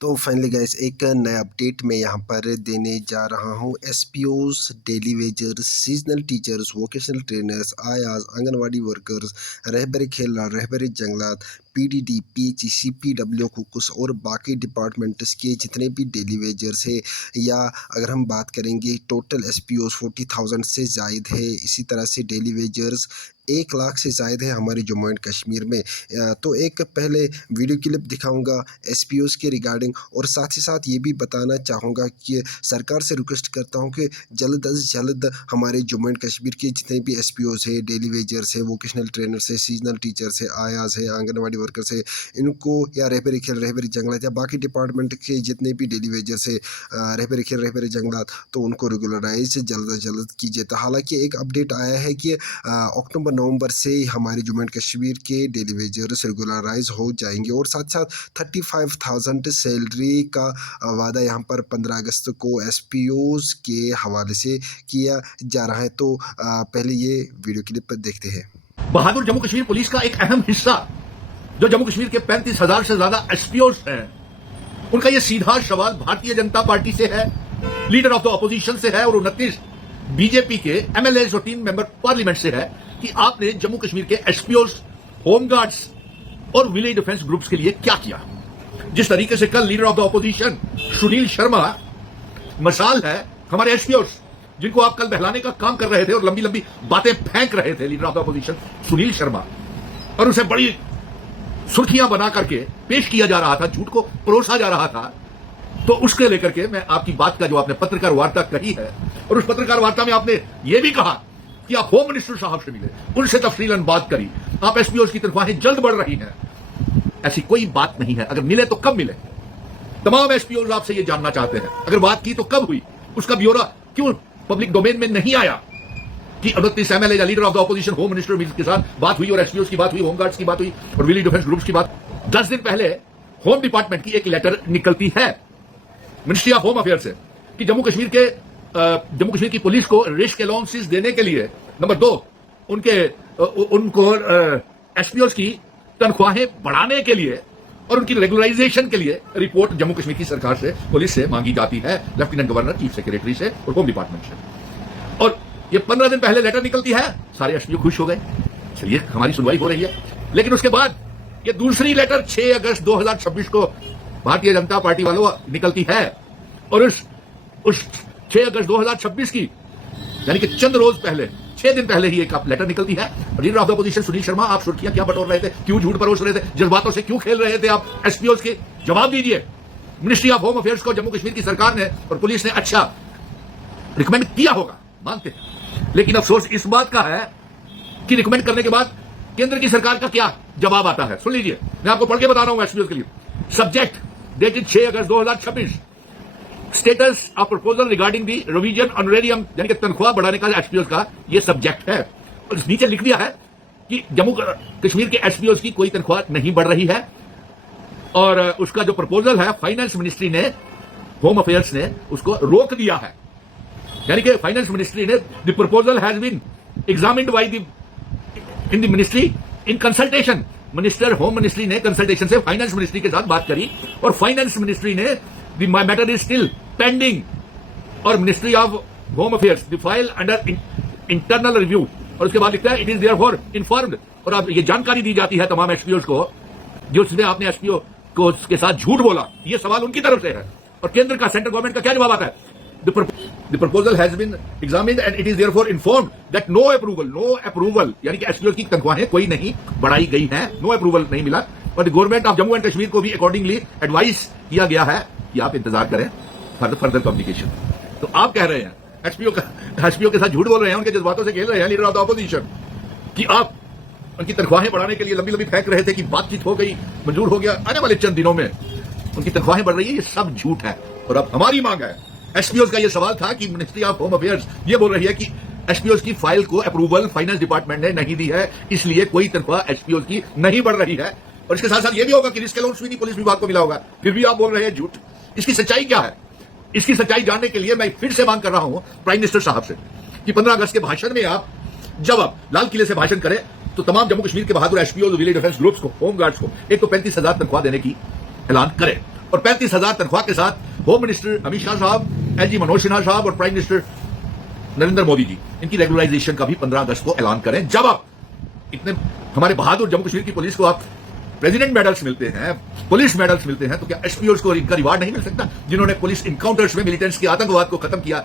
तो finally guys एक नया अपडेट मैं यहाँ पर देने जा रहा हूँ। SPOs, daily wagers, seasonal teachers, vocational trainers, आयाज, आंगनवाड़ी वर्कर्स, रहबरी खेला, रहबरी जंगलात, पीडीडी, पीएचई, सीपीडब्ल्यू कुकुस और बाकी डिपार्टमेंट्स के जितने भी डेली वेजर्स है, या अगर हम बात करेंगे टोटल एसपीओज 40,000 से ज़ायद है। इसी तरह से डेली वेजर्स 1 लाख से ज़ायद है हमारे जम्मू एंड कश्मीर में। तो एक पहले वीडियो क्लिप दिखाऊंगा एसपीओज के रिगार्डिंग, और साथ ही साथ ये भी बताना चाहूँगा कि सरकार से रिक्वेस्ट करता हूँ कि जल्द अज जल्द हमारे जम्मू एंड कश्मीर के जितने भी एसपीओज है, डेली वेजर्स है, वोकेशनल ट्रेनर्स है, सीजनल टीचर्स है, आयाज है, आंगनवाड़ी वर्कर्स है, इनको या रहबरी खेल, रहबरी जंगलात या बाकी डिपार्टमेंट के जितने भी डेली वेजर्स है, रहबरी खेल, रहबरी जंगलात, तो उनको रेगुलराइज जल्द अज जल्द कीजिए। तो हालांकि एक अपडेट आया है कि अक्टूबर नवंबर से हमारे जम्मू एंड कश्मीर के डेली वेजर्स रेगुलराइज हो जाएंगे, और साथ साथ 35,000 सैलरी का वादा यहाँ पर 15 अगस्त को एसपीओज के हवाले से किया जा रहा है। तो पहले ये वीडियो क्लिप देखते हैं। बहादुर जम्मू कश्मीर पुलिस का एक अहम हिस्सा जो जम्मू कश्मीर के 35,000 से ज्यादा एसपीओज हैं, उनका यह सीधा सवाल भारतीय जनता पार्टी से है, लीडर ऑफ द ऑपोजिशन से है, और 29 बीजेपी के एमएलए और 3 मेंबर पार्लियामेंट से है कि आपने जम्मू कश्मीर के एसपीओज, होमगार्ड्स और विलेज डिफेंस ग्रुप्स के लिए क्या किया। जिस तरीके से कल leader of the opposition Sunil Sharma मसाल है हमारे एसपीओज, जिनको आप कल बहलाने का काम कर रहे थे और लंबी लंबी बातें फेंक रहे थे leader of the opposition Sunil Sharma, और उसे बड़ी सुर्खियां बना करके पेश किया जा रहा था, झूठ को परोसा जा रहा था। तो उसके लेकर के मैं आपकी बात का जो आपने पत्रकार वार्ता कही है, और उस पत्रकार वार्ता में आपने यह भी कहा कि आप होम मिनिस्टर साहब से मिले, उनसे तफसीलन बात करी, आप एसपीओज की तनख्वाहें जल्द बढ़ रही हैं। ऐसी कोई बात नहीं है। अगर मिले तो कब मिले? तमाम एसपीओज आपसे यह जानना चाहते हैं। अगर बात की तो कब हुई? उसका ब्यौरा क्यों पब्लिक डोमेन में नहीं आया कि 29 एमएलए या leader of the opposition home minister के साथ बात हुई, और एसपीओज की बात हुई, होमगार्ड्स की बात हुई, और विलेज डिफेंस ग्रुप्स की बात। 10 दिन पहले होम डिपार्टमेंट की एक लेटर निकलती है मिनिस्ट्री ऑफ होम अफेयर से कि जम्मू कश्मीर की पुलिस को रिस्क अलाउंसेस देने के लिए, नंबर 2 उनको एसपीओज की तनख्वाहें बढ़ाने के लिए और उनकी रेगुलराइजेशन के लिए रिपोर्ट जम्मू कश्मीर की सरकार से, पुलिस से मांगी जाती है, लेफ्टिनेंट गवर्नर, चीफ सेक्रेटरी से और होम डिपार्टमेंट से। और ये 15 दिन पहले लेटर निकलती है, सारे एसपीओ खुश हो गए, चलिए हमारी सुनवाई हो रही है। लेकिन उसके बाद ये दूसरी लेटर 6 अगस्त 2026 को भारतीय जनता पार्टी वालों निकलती है, और उस 6 अगस्त 2026 की, यानी कि चंद रोज पहले, 6 दिन पहले ही एक लेटर निकलती है। Leader of the opposition Sunil Sharma, आप सुर्खियां क्या बटोर रहे थे? क्यों झूठ परोस रहे थे? जज्बातों से क्यों खेल रहे थे आप एसपीओज के? जवाब दीजिए। मिनिस्ट्री ऑफ होम अफेयर्स को जम्मू कश्मीर की सरकार ने और पुलिस ने अच्छा रिकमेंड किया होगा, मानते हैं, लेकिन अफसोस इस बात का है कि रिकमेंड करने के बाद केंद्र की सरकार का क्या जवाब आता है। सुन लीजिए, मैं आपको पढ़ के बता रहा हूं एसपीओज के लिए। Subject dated 6 August 2026, status of proposal regarding the revision honorarium, यानी कि तनख्वाह बढ़ाने का एसपीओज का ये सब्जेक्ट है। और नीचे लिख दिया है कि जम्मू कश्मीर के एसपीओज की कोई तनख्वाह नहीं बढ़ रही है, और उसका जो प्रपोजल है फाइनेंस मिनिस्ट्री ने, होम अफेयर्स ने उसको रोक दिया है। यानी कि फाइनेंस मिनिस्ट्री ने, the proposal has been examined by the in the ministry in consultation, minister home ministry ने कंसल्टेशन से फाइनेंस मिनिस्ट्री के साथ बात करी, और फाइनेंस मिनिस्ट्री ने the matter is still pending, और ministry of home affairs the file under internal review, और उसके बाद लिखता है इट इज देयरफॉर इन्फॉर्म्ड। और अब ये जानकारी दी जाती है तमाम एसपीओज को जो उसने आपने एसपीओ को के साथ झूठ बोला। ये सवाल उनकी तरफ से है, और केंद्र का, सेंट्रल गवर्नमेंट का क्या जवाब आता है? The proposal has been examined and it is therefore informed that no approval, यानी कि एसपीओ की तनख्वाहें कोई नहीं बढ़ाई गई हैं, नो अप्रूवल नहीं मिला, और government of Jammu and Kashmir को भी अकॉर्डिंगली एडवाइस किया गया है कि आप इंतजार करें फर्दर कम्युनिकेशन। तो आप कह रहे हैं एसपीओ के साथ झूठ बोल रहे हैं, उनके जज्बातों से खेल रहे हैं लीडर ऑफ द ऑपोजिशन, कि आप उनकी तनख्वाहें बढ़ाने के लिए लंबी फेंक रहे थे कि बातचीत हो गई, मंजूर हो गया, आने वाले चंद दिनों में उनकी तनख्वाहें बढ़ रही है। ये सब झूठ है, और अब हमारी मांग है। एसपीओज का ये सवाल था कि मिनिस्ट्री ऑफ होम अफेयर्स ये बोल रही है कि एसपीओज की फाइल को अप्रूवल फाइनेंस डिपार्टमेंट ने नहीं दी है, इसलिए कोई तनख्वाह एसपीओज की नहीं बढ़ रही है। और इसके साथ साथ ये भी होगा कि रिस्क अलाउंस भी नहीं पुलिस विभाग को मिला होगा, फिर भी आप बोल रहे हैं झूठ। इसकी सच्चाई क्या है? इसकी सच्चाई जानने के लिए मैं फिर से मांग कर रहा हूं प्राइम मिनिस्टर साहब से कि 15 अगस्त के भाषण में जब आप लाल किले से भाषण करें तो तमाम जम्मू कश्मीर के बहादुर एसपीओ, विलेज डिफेंस ग्रुप्स को, होमगार्ड्स को एक तो 35,000 तनख्वाह देने की ऐलान करें। और 35,000 तनख्वाह के साथ होम मिनिस्टर अमित शाह साहब, एलजी मनोज सिन्हा साहब और प्राइम मिनिस्टर नरेंद्र मोदी जी इनकी रेगुलराइजेशन का भी 15 अगस्त को ऐलान करें। जब आप इतने हमारे बहादुर जम्मू कश्मीर की पुलिस को आप प्रेसिडेंट मेडल्स मिलते हैं, पुलिस मेडल्स मिलते हैं, तो क्या एसपीओस को इनका रिवार्ड नहीं मिल सकता, जिन्होंने पुलिस इनकाउंटर्स में मिलिटेंट्स के आतंकवाद को खत्म किया,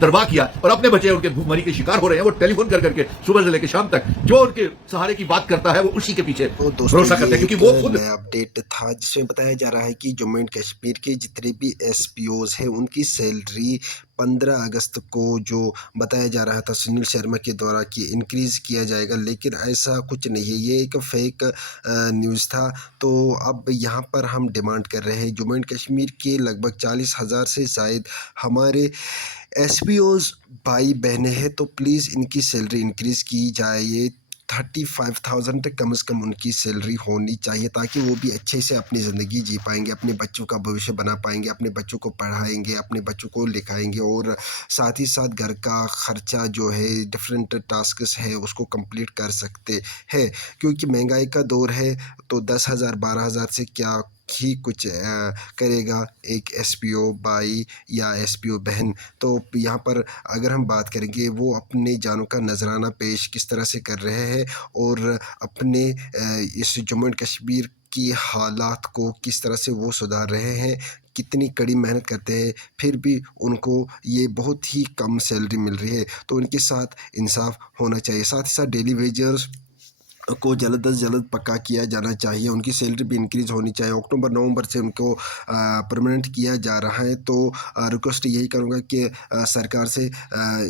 दरबा किया और अपने बच्चे उनके भूखमरी के शिकार हो रहे हैं। वो टेलीफोन कर करके सुबह से लेकर शाम तक जो उनके सहारे की बात करता है वो उसी के पीछे तो दोस्तों भरोसा करते हैं, क्योंकि वो खुद नया अपडेट था जिसमें बताया जा रहा है कि जम्मू एंड कश्मीर के जितने भी एसपीओज हैं उनकी सैलरी 15 अगस्त को जो बताया जा रहा था सुनील शर्मा के द्वारा कि इंक्रीज़ किया जाएगा, लेकिन ऐसा कुछ नहीं है, ये एक फेक न्यूज़ था। तो अब यहाँ पर हम डिमांड कर रहे हैं जम्मू एंड कश्मीर के लगभग 40,000 से ज़ायद हमारे एसपीओज भाई बहनें हैं, तो प्लीज़ इनकी सैलरी इंक्रीज़ की जाए। ये 35,000 तक कम से कम उनकी सैलरी होनी चाहिए, ताकि वो भी अच्छे से अपनी ज़िंदगी जी पाएंगे, अपने बच्चों का भविष्य बना पाएंगे, अपने बच्चों को पढ़ाएंगे, अपने बच्चों को लिखाएंगे और साथ ही साथ घर का खर्चा जो है डिफरेंट टास्क्स है उसको कंप्लीट कर सकते हैं। क्योंकि महंगाई का दौर है, तो 10,000 12,000 से क्या ही कुछ करेगा एक एसपीओ भाई या एसपीओ बहन। तो यहाँ पर अगर हम बात करेंगे वो अपने जानों का नजराना पेश किस तरह से कर रहे हैं और अपने इस जम्मू एंड कश्मीर की हालात को किस तरह से वो सुधार रहे हैं, कितनी कड़ी मेहनत करते हैं, फिर भी उनको ये बहुत ही कम सैलरी मिल रही है। तो उनके साथ इंसाफ होना चाहिए। साथ ही साथ डेली वेजर्स को जल्द से जल्द पक्का किया जाना चाहिए, उनकी सैलरी भी इंक्रीज़ होनी चाहिए। अक्टूबर नवंबर से उनको परमानेंट किया जा रहा है, तो रिक्वेस्ट यही करूँगा कि सरकार से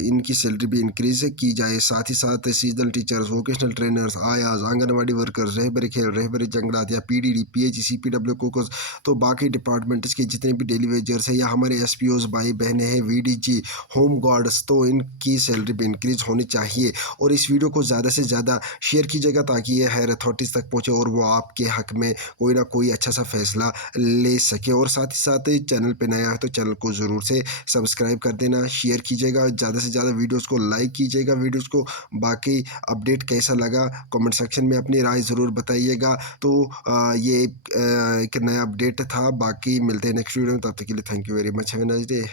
इनकी सैलरी भी इंक्रीज़ की जाए। साथ ही साथ सीजनल टीचर्स, वोकेशनल ट्रेनर्स, आयाज़, आंगनवाड़ी वर्कर्स, रहबरी खेल, रहबरी जंगलात या पीडीडी, पीएचई, सीपीडब्ल्यू कोकस, तो बाकी डिपार्टमेंट्स के जितने भी डेली वेजर्स हैं या हमारे एसपीओज भाई बहनें हैं, वीडीजी, होम गार्ड्स, तो इनकी सैलरी भी इंक्रीज़ होनी चाहिए। और इस वीडियो को ज़्यादा से ज़्यादा शेयर कीजिएगा ताकि ये हायर अथॉरिटीज़ तक पहुँचे और वो आपके हक में कोई ना कोई अच्छा सा फैसला ले सके। और साथ ही साथ चैनल पे नया है तो चैनल को ज़रूर से सब्सक्राइब कर देना, शेयर कीजिएगा, ज़्यादा से ज़्यादा वीडियोस को लाइक कीजिएगा वीडियोस को। बाकी अपडेट कैसा लगा कमेंट सेक्शन में अपनी राय ज़रूर बताइएगा। तो ये एक नया अपडेट था। बाकी मिलते हैं नेक्स्ट वीडियो में, तब तक के लिए thank you very much, have a nice day.